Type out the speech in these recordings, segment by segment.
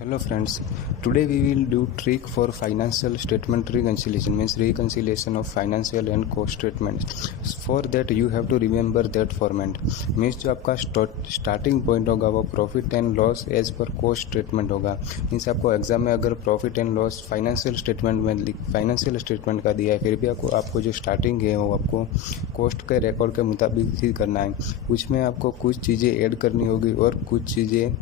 Hello friends, today we will do trick for financial statement reconciliation, means reconciliation of financial and cost statements. For that you have to remember that format, means जो आपका starting point होगा वो profit and loss as per cost statement होगा। Means आपको exam में अगर profit and loss financial statement का दिया है, फिर भी आपको जो स्टार्टिंग है वो आपको कोस्ट के रिकॉर्ड के मुताबिक ही करना है। उसमें आपको कुछ चीज़ें ऐड करनी होगी और कुछ चीज़ें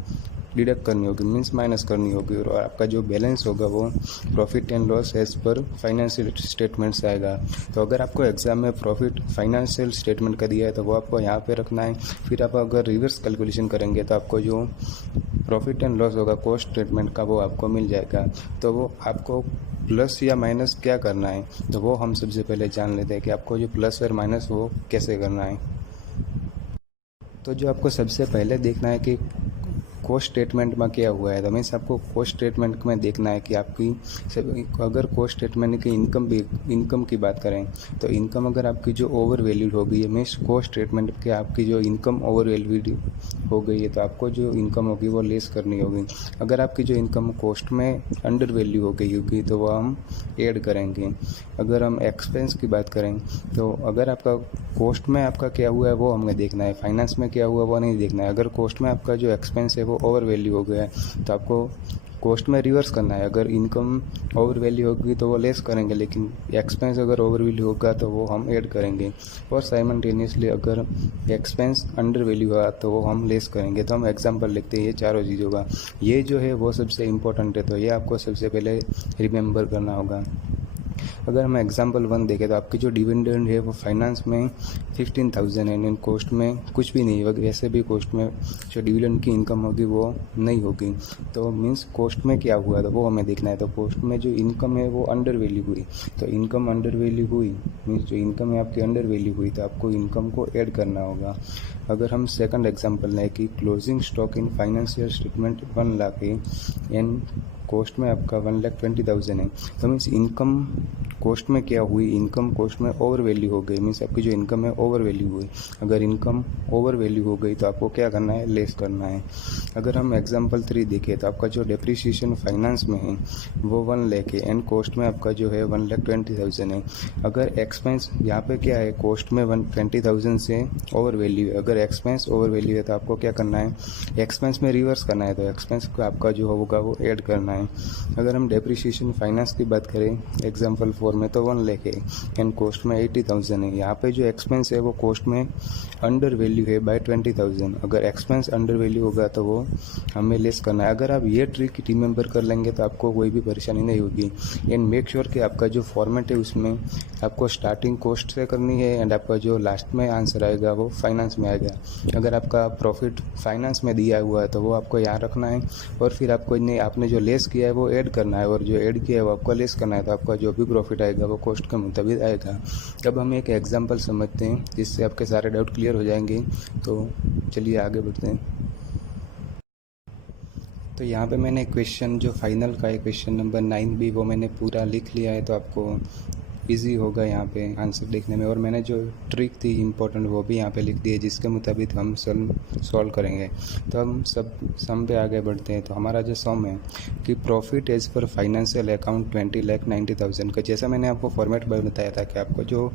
डिडक्ट करनी होगी, मीन्स माइनस करनी होगी, और आपका जो बैलेंस होगा वो profit and loss as per financial statement से आएगा। तो अगर आपको एग्जाम में प्रॉफिट फाइनेंशियल स्टेटमेंट का दिया है तो वो आपको यहाँ पे रखना है। फिर आप अगर रिवर्स कैलकुलेशन करेंगे तो आपको जो प्रॉफिट एंड लॉस होगा कोस्ट स्टेटमेंट का वो आपको मिल जाएगा। तो वो आपको प्लस या माइनस क्या करना है, तो वो हम सबसे पहले जान लेते हैं कि आपको जो प्लस और माइनस वो कैसे करना है। तो जो आपको सबसे पहले देखना है कि कोस्ट स्टेटमेंट में क्या हुआ है, तो मीन्स आपको कोस्ट स्टेटमेंट में देखना है कि आपकी अगर कोस्ट स्टेटमेंट की इनकम की बात करें तो इनकम अगर आपकी जो ओवर वैल्यूड हो गई है, मीन्स कोस्ट स्टेटमेंट के आपकी जो इनकम ओवर वैल्यूड हो गई है तो आपको जो इनकम होगी वो लेस करनी होगी। अगर आपकी जो इनकम कोस्ट में अंडर वैल्यू हो गई होगी तो वह हम ऐड करेंगे। अगर हम एक्सपेंस की बात करें तो अगर आपका कोस्ट में आपका क्या हुआ है वो हमें देखना है, फाइनेंस में क्या हुआ वो नहीं देखना है। अगर कोस्ट में आपका जो एक्सपेंस है वो ओवर वैल्यू हो गया है तो आपको कोस्ट में रिवर्स करना है। अगर इनकम ओवर वैल्यू होगी तो वो लेस करेंगे, लेकिन एक्सपेंस अगर ओवर वैल्यू होगा तो वो हम ऐड करेंगे। और साइमल्टेनियसली अगर एक्सपेंस अंडर वैल्यू हुआ तो वो हम लेस करेंगे। तो हम एग्जांपल लिखते हैं ये चारों चीज़ों का। ये जो है वो सबसे इम्पोर्टेंट है, तो ये आपको सबसे पहले रिमेंबर करना होगा। अगर हम एग्जांपल 1 देखें तो आपकी जो डिविडेंड है वो फाइनेंस में 15,000 है एंड कोस्ट में कुछ भी नहीं होगा। वैसे भी कोस्ट में जो डिविडेंड की इनकम होगी वो नहीं होगी। तो मीन्स कोस्ट में क्या हुआ तो वो हमें देखना है। तो कोस्ट में जो इनकम है वो अंडर वैल्यू हुई, तो इनकम अंडर वैल्यू हुई मीन्स जो इनकम है आपकी अंडर वैल्यू हुई तो आपको इनकम को ऐड करना होगा। अगर हम सेकंड एग्जांपल लें कि closing stock in financial statement 1 lakh है एंड कोस्ट में आपका 1,20,000 है, तो मीन्स इनकम कोस्ट में क्या हुई, इनकम कोस्ट में ओवर वैल्यू हो गई, मीन्स आपकी जो इनकम है ओवर वैल्यू हुई। अगर इनकम ओवर वैल्यू हो गई तो आपको क्या करना है, लेस करना है। अगर हम एग्जांपल 3 देखें तो आपका जो डेप्रिसिएशन फाइनेंस में है वो 1 लाख है एंड कोस्ट में आपका जो है 1,20,000 है। अगर एक्सपेंस यहाँ पे क्या है, कोस्ट में 120,000 से ओवर वैल्यू है। अगर एक्सपेंस ओवर वैल्यू है तो आपको क्या करना है, एक्सपेंस में रिवर्स करना है, तो एक्सपेंस को आपका जो होगा वो ऐड करना है। अगर हम डेप्रिसिएशन फाइनेंस की बात करें एग्जांपल 4 में तो 1 लाख है एंड कोस्ट में 80,000 है। यहाँ पे जो एक्सपेंस है वो कोस्ट में अंडर वैल्यू है बाय 20,000। अगर एक्सपेंस अंडर वैल्यू होगा तो वो हमें लेस करना है। अगर आप ये ट्रिक रिमेंबर कर लेंगे तो आपको कोई भी परेशानी नहीं होगी। एंड मेक श्योर कि आपका जो फॉर्मेट है उसमें आपको स्टार्टिंग कोस्ट से करनी है एंड आपका जो लास्ट में आंसर आएगा वो फाइनेंस में आएगा। अगर आपका प्रॉफिट फाइनेंस में दिया हुआ है तो वो आपको यहाँ रखना है और फिर आपको आपने जो लेस किया है वो ऐड करना है और जो ऐड किया है वो आपको लेस करना है। तो आपका जो भी प्रॉफिट आएगा वो कोस्ट के मुताबिक आएगा। अब हम एक एग्जांपल समझते हैं जिससे आपके सारे डाउट क्लियर हो जाएंगे। तो चलिए आगे बढ़ते हैं। तो यहाँ पे मैंने क्वेश्चन जो फाइनल का है क्वेश्चन नंबर 9 भी वो मैंने पूरा लिख लिया है, तो आपको इजी होगा यहाँ पे आंसर देखने में। और मैंने जो ट्रिक थी इम्पोर्टेंट वो भी यहाँ पे लिख दी है जिसके मुताबिक हम सॉल्व करेंगे। तो हम सम पे आगे बढ़ते हैं। तो हमारा जो सम है कि profit as per financial account 20,90,000 का, जैसा मैंने आपको फॉर्मेट में बताया था कि आपको जो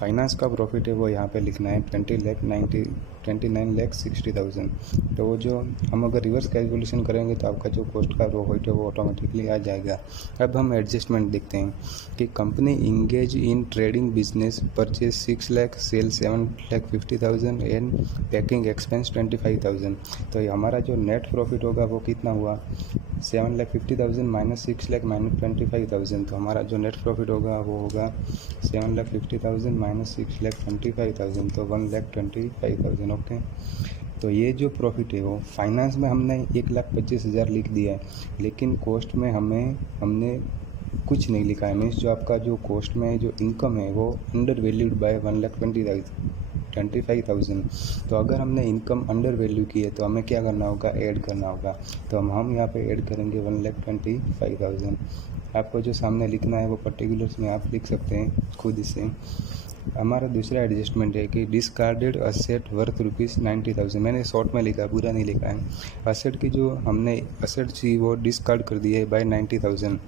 फाइनेंस का प्रॉफिट है वो यहाँ पे लिखना है 29,60,000। तो वो जो हम अगर रिवर्स कैलकुलेशन करेंगे तो आपका जो कोस्ट का प्रॉफिट है वो ऑटोमेटिकली आ जाएगा। अब हम एडजस्टमेंट देखते हैं कि company engage in trading business, purchase 6 lakh, sale 7,50,000 and packing expense 25,000। तो हमारा जो नेट प्रॉफिट होगा वो कितना हुआ, 7,50,000 माइनस 6 लाख माइनस 25,000। तो हमारा जो नेट प्रॉफिट होगा वो होगा 7,50,000 माइनस 6,25,000, तो 1,25,000। ओके, तो ये जो प्रॉफिट है वो फाइनेंस में हमने 1,25,000 लिख दिया है, लेकिन कोस्ट में हमने कुछ नहीं लिखा है। मीन्स जो आपका जो कोस्ट में जो इनकम है वो अंडर वैल्यूड बाय 1,20,000 25,000। तो अगर हमने इनकम अंडर वैल्यू की है तो हमें क्या करना होगा, ऐड करना होगा। तो हम यहाँ पे ऐड करेंगे 1,25,000। आपको जो सामने लिखना है वो पर्टिकुलर्स में आप लिख सकते हैं खुद से। हमारा दूसरा एडजस्टमेंट है कि डिस्कार्डेड असेट वर्थ ₹90,000। मैंने शॉर्ट में लिखा, पूरा नहीं लिखा है। असेट की जो हमने असेट थी वो डिस्कार्ड कर दी है बाय 90,000।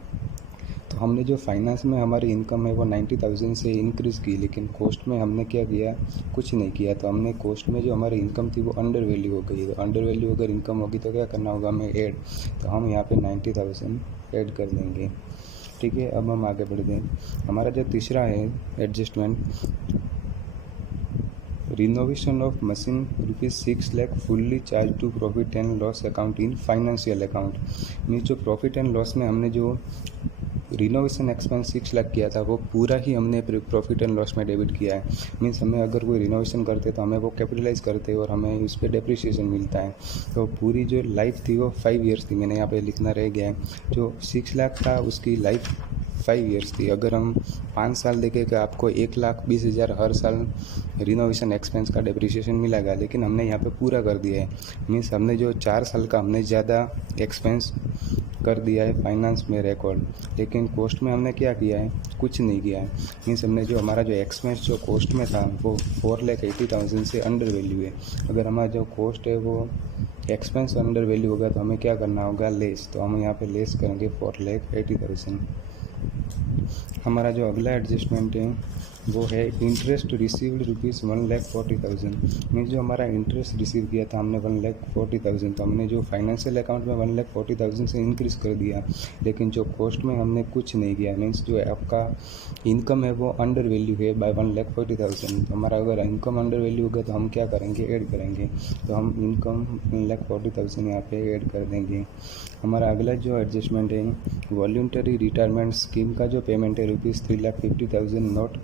तो हमने जो फाइनेंस में हमारी इनकम है वो 90,000 से इंक्रीज़ की, लेकिन कॉस्ट में हमने क्या किया, कुछ नहीं किया। तो हमने कॉस्ट में जो हमारी इनकम थी वो अंडर वैल्यू हो गई। तो अंडर वैल्यू अगर इनकम होगी तो क्या करना होगा, हमें ऐड। तो हम यहाँ पे 90,000 ऐड कर देंगे। ठीक है, अब हम आगे बढ़ते हैं। हमारा जो तीसरा है adjustment, renovation of machine ₹6 lakh fully charge to profit and loss account in financial account. Means जो प्रॉफिट एंड लॉस में हमने जो रिनोवेशन एक्सपेंस 6 लाख किया था वो पूरा ही हमने प्रॉफिट एंड लॉस में डेबिट किया है। मीन्स हमें अगर कोई रिनोवेशन करते तो हमें वो कैपिटलाइज करते और हमें उस पर डेप्रिसिएशन मिलता है। तो पूरी जो लाइफ थी वो 5 ईयर्स थी। मैंने यहाँ पे लिखना रह गया है, जो 6 लाख था उसकी लाइफ 5 ईयर्स थी। अगर हम 5 साल देखें कि आपको 1,20,000 हर साल रिनोवेशन एक्सपेंस का डेप्रिसिएशन मिलेगा, लेकिन हमने यहाँ पे पूरा कर दिया है। मीन्स हमने जो 4 साल का हमने ज़्यादा एक्सपेंस कर दिया है फाइनेंस में रिकॉर्ड, लेकिन कॉस्ट में हमने क्या किया है, कुछ नहीं किया है। मीन्स हमने जो हमारा जो एक्सपेंस जो कॉस्ट में था वो 4,80,000 से अंडर वैल्यू है। अगर हमारा जो कॉस्ट है वो एक्सपेंस अंडर वैल्यू होगा तो हमें क्या करना होगा, लेस। तो हम यहाँ पे लेस करेंगे 4,80,000। हमारा जो अगला एडजस्टमेंट है वो है इंटरेस्ट रिसीव्ड ₹1,40,000। मीन्स जो हमारा इंटरेस्ट रिसीव किया था हमने 1,40,000, तो हमने जो फाइनेंशियल अकाउंट में 1,40,000 से इंक्रीज़ कर दिया, लेकिन जो कॉस्ट में हमने कुछ नहीं किया। मीन्स जो आपका इनकम है वो अंडर वैल्यू है बाय 1,40,000। तो हमारा अगर इनकम अंडर वैल्यू होगा तो हम क्या करेंगे, ऐड करेंगे। तो हम इनकम 1,40,000 यहाँ पे ऐड कर देंगे। हमारा अगला जो एडजस्टमेंट है वॉल्यूंटरी रिटायरमेंट स्कीम का जो पेमेंट है ₹3,50,000 not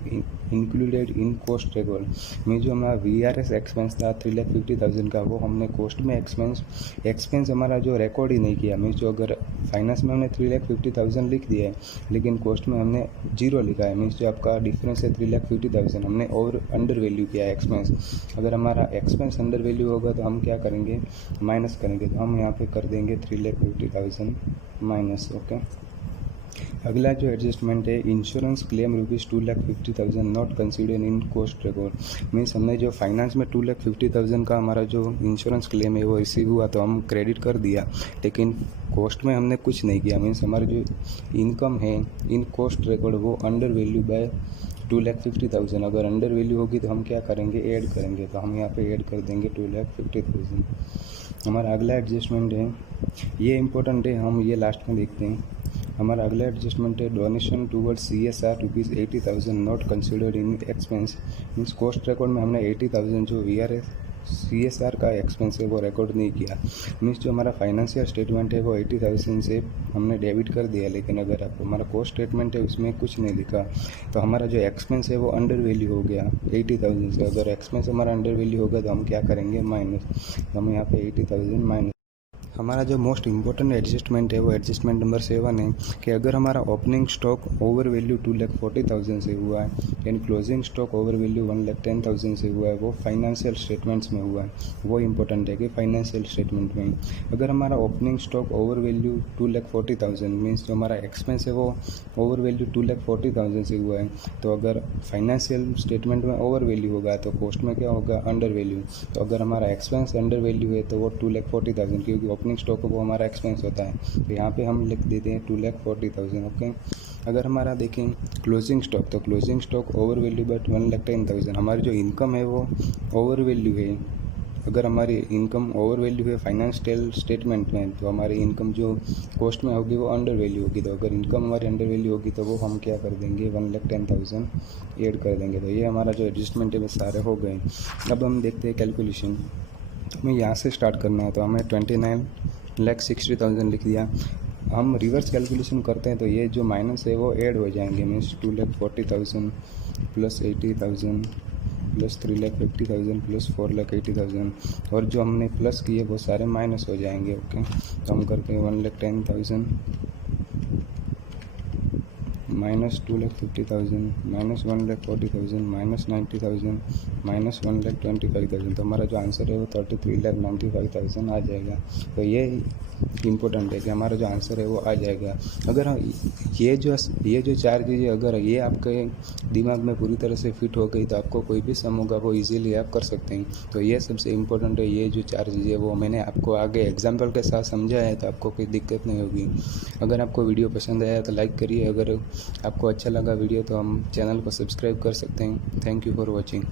included in cost record. में जो हमारा VRS एक्सपेंस था 3,50,000 का, वो हमने कॉस्ट में एक्सपेंस हमारा जो रिकॉर्ड ही नहीं किया। मीन्स जो अगर फाइनेंस में हमने 3,50,000 लिख दिया है, लेकिन कॉस्ट में हमने 0 लिखा है। मीन्स जो आपका डिफरेंस है 3,50,000 हमने और अंडर वैल्यू किया है एक्सपेंस। अगर हमारा एक्सपेंस अंडर वैल्यू होगा तो हम क्या करेंगे, माइनस करेंगे। तो हम यहाँ पे कर देंगे 3,50,000 माइनस। ओके, अगला जो एडजस्टमेंट है insurance claim ₹2,50,000 not considered in cost record. Means हमने जो फाइनेंस में 2,50,000 का हमारा जो इंश्योरेंस क्लेम है वो रिसीव हुआ तो हम क्रेडिट कर दिया, लेकिन कॉस्ट में हमने कुछ नहीं किया। मीन्स हमारी जो इनकम है इन कॉस्ट रिकॉर्ड वो अंडर वैल्यू बाय 2,50,000। अगर अंडर वैल्यू होगी तो हम क्या करेंगे, ऐड करेंगे। तो हम यहाँ पे ऐड कर देंगे 2,50,000। हमारा अगला एडजस्टमेंट है, ये इम्पोर्टेंट है, हम ये लास्ट में देखते हैं। हमारा अगला एडजस्टमेंट है donation towards CSR ₹80,000 not considered in expense. Means cost record में हमने 80,000 जो VRS CSR का एक्सपेंस है वो रिकॉर्ड नहीं किया। मीन्स जो हमारा फाइनेंशियल स्टेटमेंट है वो 80,000 से हमने डेबिट कर दिया, लेकिन अगर आप हमारा कॉस्ट स्टेटमेंट है उसमें कुछ नहीं लिखा, तो हमारा जो एक्सपेंस है वो अंडर वैल्यू हो गया 80,000 से। अगर एक्सपेंस हमारा अंडर वैल्यू होगा तो हम क्या करेंगे, माइनस। तो हम यहाँ पे 80,000 माइनस। हमारा जो मोस्ट इंपॉर्टेंट एडजस्टमेंट है वो एडजस्टमेंट नंबर 7 है कि अगर हमारा ओपनिंग स्टॉक ओवर वैल्यू 2,40,000 से हुआ है and closing stock over value 1,10,000 से हुआ है, वो फाइनेंशियल स्टेटमेंट्स में हुआ है। वो इंपॉर्टेंट है कि फाइनेंशियल स्टेटमेंट में अगर हमारा opening stock over value 2,40,000 means जो हमारा एक्सपेंस है वो ओवर वैल्यू 2,40,000 से हुआ है, तो अगर फाइनेंशियल स्टेटमेंट में ओवर वैल्यू होगा तो कॉस्ट में क्या होगा, अंडर वैल्यू। तो अगर हमारा एक्सपेंस अंडर वैल्यू है तो वो 2,40,000, क्योंकि ओपनिंग स्टॉक वो हमारा एक्सपेंस होता है। तो यहाँ पे हम लिख देते हैं 2,40,000। ओके, अगर हमारा देखें क्लोजिंग स्टॉक, तो closing stock over value but 1,10,000। हमारी जो इनकम है वो ओवर वैल्यू है। अगर हमारी इनकम ओवर वैल्यू है फाइनेंशियल स्टेटमेंट में, तो हमारी इनकम जो कॉस्ट में होगी वो अंडर वैल्यू होगी। तो अगर इनकम हमारी अंडर वैल्यू होगी तो वो हम क्या कर देंगे, 1,10,000 ऐड कर देंगे। तो ये हमारा जो एडजस्टमेंट है वो सारे हो गए। अब हम देखते हैं कैलकुलेशन। हमें यहाँ से स्टार्ट करना है, तो हमें 29,60,000 लिख दिया। हम रिवर्स कैलकुलेशन करते हैं तो ये जो माइनस है वो ऐड हो जाएंगे। मीन्स 2,40,000 प्लस 80,000 प्लस 3,50,000 प्लस 4,80,000, और जो हमने प्लस किए वो सारे माइनस हो जाएंगे। ओके, तो हम करते हैं 1,10,000 -2,50,000, -1,40,000, -90,000, -1,25,000। तो हमारा जो आंसर है वो 33,95,000 आ जाएगा। तो ये इम्पोर्टेंट है कि हमारा जो आंसर है वो आ जाएगा। अगर ये जो चार चीज़ें अगर ये आपके दिमाग में पूरी तरह से फिट हो गई तो आपको कोई भी सम होगा वो इजीली आप कर सकते हैं। तो ये सबसे इम्पोर्टेंट है, ये जो चार चीज़ें वो मैंने आपको आगे एग्जाम्पल के साथ समझा है, तो आपको कोई दिक्कत नहीं होगी। अगर आपको वीडियो पसंद आया तो लाइक करिए, अगर आपको अच्छा लगा वीडियो तो हम चैनल को सब्सक्राइब कर सकते हैं। Thank you for watching.